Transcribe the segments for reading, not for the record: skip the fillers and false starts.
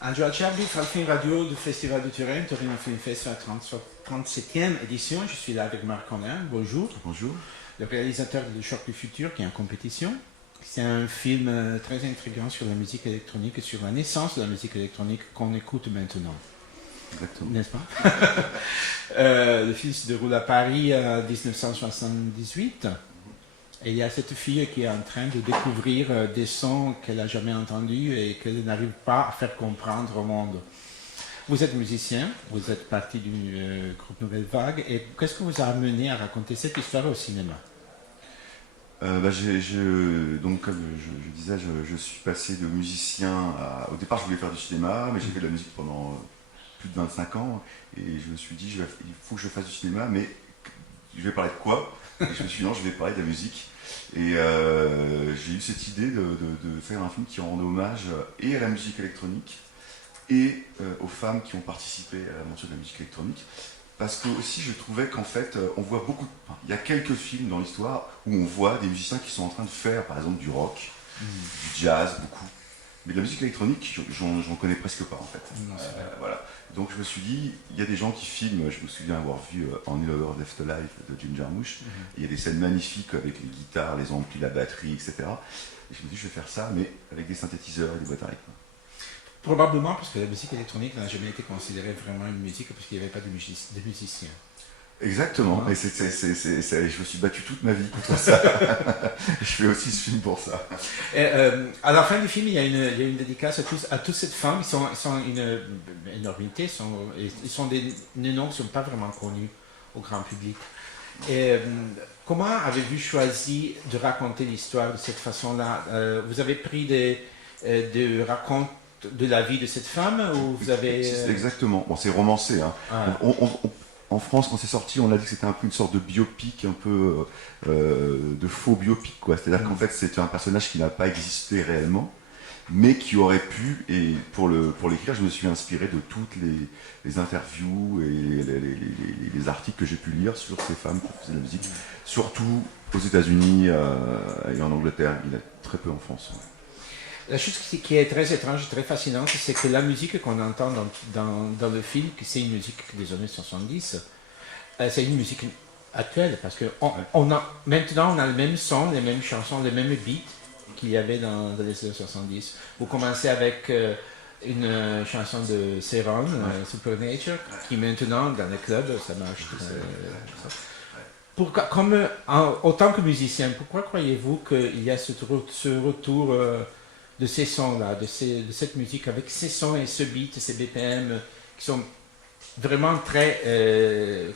Angela Bif, Alfin Radio du Festival de Turin, Torino Film Festival 37e édition. Je suis là avec Marc Conin. Bonjour. Bonjour. Le réalisateur de Le Choc du Futur qui est en compétition. C'est un film très intriguant sur la musique électronique et sur la naissance de la musique électronique qu'on écoute maintenant. Exactement. N'est-ce pas? Le film se déroule à Paris en 1978. Et il y a cette fille qui est en train de découvrir des sons qu'elle n'a jamais entendus et qu'elle n'arrive pas à faire comprendre au monde. Vous êtes musicien, vous êtes partie du groupe Nouvelle Vague. Et qu'est-ce que vous a amené à raconter cette histoire au cinéma? Donc, comme je disais, je suis passé de musicien à... Au départ, je voulais faire du cinéma, mais j'ai fait de la musique pendant plus de 25 ans. Et je me suis dit, il faut que je fasse du cinéma, mais je vais parler de quoi? Et je me suis dit, non, je vais parler de la musique. Et j'ai eu cette idée de faire un film qui rende hommage et à la musique électronique et aux femmes qui ont participé à l'aventure de la musique électronique. Parce que aussi je trouvais qu'en fait, on voit il y a quelques films dans l'histoire où on voit des musiciens qui sont en train de faire, par exemple, du rock, du jazz, beaucoup. Mais de la musique électronique, j'en connais presque pas, en fait. Voilà. Donc je me suis dit, il y a des gens qui filment, je me souviens avoir vu On Is Over Left Alive de Jim Jarmusch, il y a des scènes magnifiques avec les guitares, les amplis, la batterie, etc. Et je me dis, je vais faire ça, mais avec des synthétiseurs et des boîtes à rythme. Probablement parce que la musique électronique n'a jamais été considérée vraiment une musique parce qu'il n'y avait pas de musiciens. Exactement, et je me suis battu toute ma vie contre ça. Je fais aussi ce film pour ça. Et, à la fin du film, il y a une dédicace à toutes ces femmes. Ils sont une énormité, ils sont des noms qui ne sont pas vraiment connus au grand public. Et, comment avez-vous choisi de raconter l'histoire de cette façon-là? Vous avez pris des racontes de la vie de cette femme ou vous avez... Exactement, bon, c'est romancé. Hein. Ah. En France, quand c'est sorti, on a dit que c'était un peu une sorte de biopic, un peu de faux biopic, quoi. C'est-à-dire qu'en fait, c'était un personnage qui n'a pas existé réellement, mais qui aurait pu, et pour l'écrire, je me suis inspiré de toutes les interviews et les articles que j'ai pu lire sur ces femmes qui faisaient de la musique, surtout aux États-Unis et en Angleterre. Il y en a très peu en France. La chose qui est très étrange et très fascinante, c'est que la musique qu'on entend dans le film, c'est une musique des années 70, c'est une musique actuelle, parce que maintenant on a le même son, les mêmes chansons, les mêmes beats qu'il y avait dans les années 70. Vous commencez avec une chanson de Ceron, Supernature, qui maintenant dans les clubs, ça marche. Autant que musicien, pourquoi croyez-vous qu'il y a ce retour de ces sons-là, de cette musique, avec ces sons et ce beat, ces BPM, qui sont vraiment très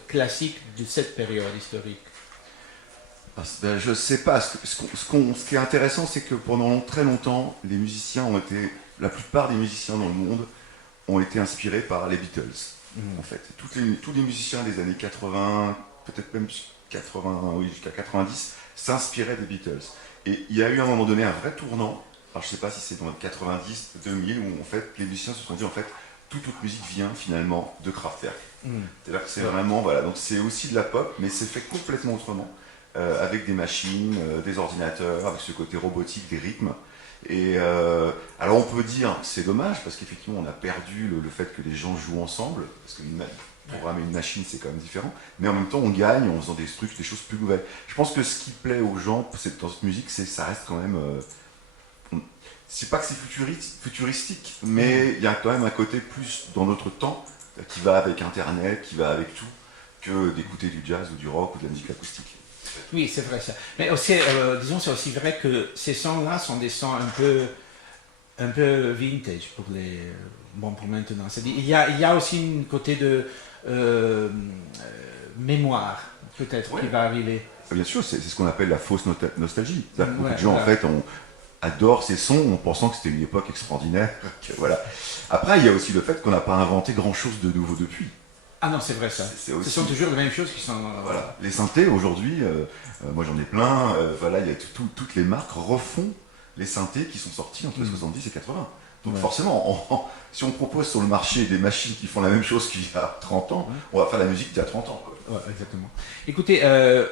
classiques de cette période historique? Je ne sais pas. Ce qui est intéressant, c'est que pendant très longtemps, la plupart des musiciens dans le monde ont été inspirés par les Beatles. En fait, tous les musiciens des années 80, peut-être même jusqu'à 90, s'inspiraient des Beatles. Et il y a eu à un moment donné un vrai tournant. Alors je ne sais pas si c'est dans les 90, 2000, où en fait les musiciens se sont dit en fait toute musique vient finalement de Kraftwerk. C'est-à-dire que c'est vraiment, voilà, donc c'est aussi de la pop, mais c'est fait complètement autrement, avec des machines, des ordinateurs, avec ce côté robotique, des rythmes. Et alors on peut dire c'est dommage parce qu'effectivement on a perdu le fait que les gens jouent ensemble, parce que programmer une machine c'est quand même différent, mais en même temps on gagne en faisant des trucs, des choses plus nouvelles. Je pense que ce qui plaît aux gens dans cette musique, c'est ça reste quand même... c'est pas que c'est futuristique, mais il y a quand même un côté plus dans notre temps qui va avec Internet, qui va avec tout, que d'écouter du jazz ou du rock ou de la musique acoustique. Oui, c'est vrai ça. Mais aussi, disons, c'est aussi vrai que ces sons-là sont des sons un peu vintage pour maintenant. Il y a aussi un côté de mémoire, peut-être, qui va arriver. Bien sûr, c'est ce qu'on appelle la fausse nostalgie. Beaucoup de gens, en fait, adorent ces sons en pensant que c'était une époque extraordinaire. Voilà. Après, il y a aussi le fait qu'on n'a pas inventé grand-chose de nouveau depuis. Ah non, c'est vrai ça. Ce sont toujours les mêmes choses qui sont... Voilà. Les synthés, aujourd'hui, moi j'en ai plein, voilà, il y a toutes les marques refont les synthés qui sont sortis entre 70 et 80. Donc forcément, si on propose sur le marché des machines qui font la même chose qu'il y a 30 ans, on va faire la musique d'il y a 30 ans. Ouais, exactement. Écoutez,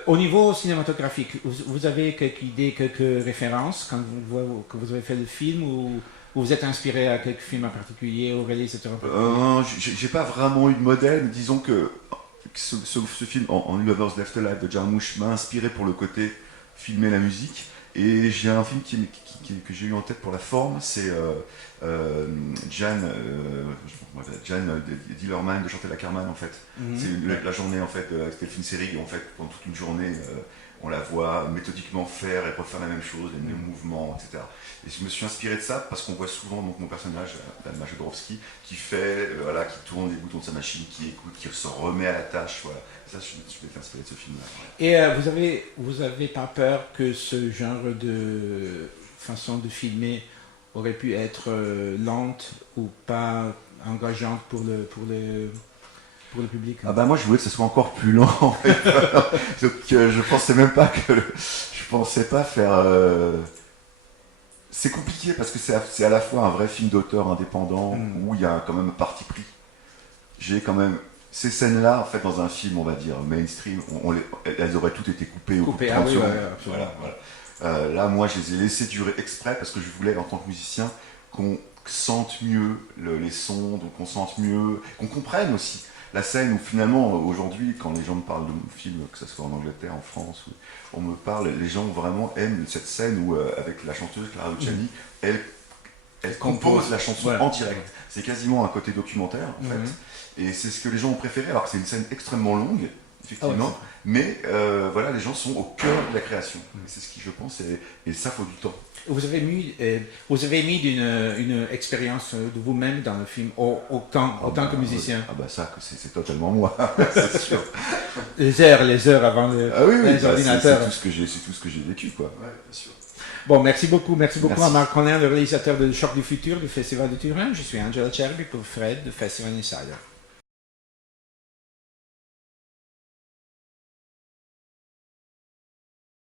au niveau cinématographique, vous avez quelques idées, quelques références quand vous avez fait le film ou Vous vous êtes inspiré à quelques films en particulier, ou réalisateurs en particulier? J'ai pas vraiment eu de modèle, mais disons que ce film, en Whoever's Left Alive de Jarmusch, m'a inspiré pour le côté filmer la musique. Et j'ai un film que j'ai eu en tête pour la forme, c'est Jan Dillerman de Chantal Ackerman en fait. C'est la journée en fait, c'était une série en fait, pendant toute une journée, on la voit méthodiquement faire et refaire la même chose, les mêmes mouvements, etc. Et je me suis inspiré de ça parce qu'on voit souvent donc, mon personnage, Dalma Jodorowsky, qui fait, qui tourne les boutons de sa machine, qui écoute, qui se remet à la tâche, voilà. Ça, je m'étais inspiré de ce film-là. Et vous avez pas peur que ce genre de façon de filmer aurait pu être lente ou pas engageante pour le public? Ah bah moi je voulais que ce soit encore plus lent en fait. Donc je pensais même pas je pensais pas faire c'est compliqué parce que c'est à la fois un vrai film d'auteur indépendant où il y a quand même un parti pris. J'ai quand même ces scènes-là en fait dans un film on va dire mainstream, elles auraient toutes été coupées au bout de 30 secondes. Voilà. Là moi je les ai laissées durer exprès parce que je voulais en tant que musicien qu'on sente mieux les sons, donc qu'on sente mieux, qu'on comprenne aussi. La scène où finalement, aujourd'hui, quand les gens me parlent de mon film, que ce soit en Angleterre, en France, où on me parle, les gens vraiment aiment cette scène où, avec la chanteuse Clara Luciani, elle compose la chanson en direct. C'est quasiment un côté documentaire, en fait. Et c'est ce que les gens ont préféré, alors que c'est une scène extrêmement longue, effectivement, mais voilà, les gens sont au cœur de la création. C'est ce qui, je pense, et ça, faut du temps. Vous avez mis une expérience de vous-même dans le film, autant que musicien. Ah bah ça, c'est totalement moi, c'est sûr. Les heures avant les ordinateurs. C'est tout ce que j'ai vécu, quoi. Ouais, bien sûr. Bon, merci beaucoup à Marc Collin, le réalisateur de Choc du Futur du Festival de Turin. Je suis Angela Cherby pour Fred de Festival Insider.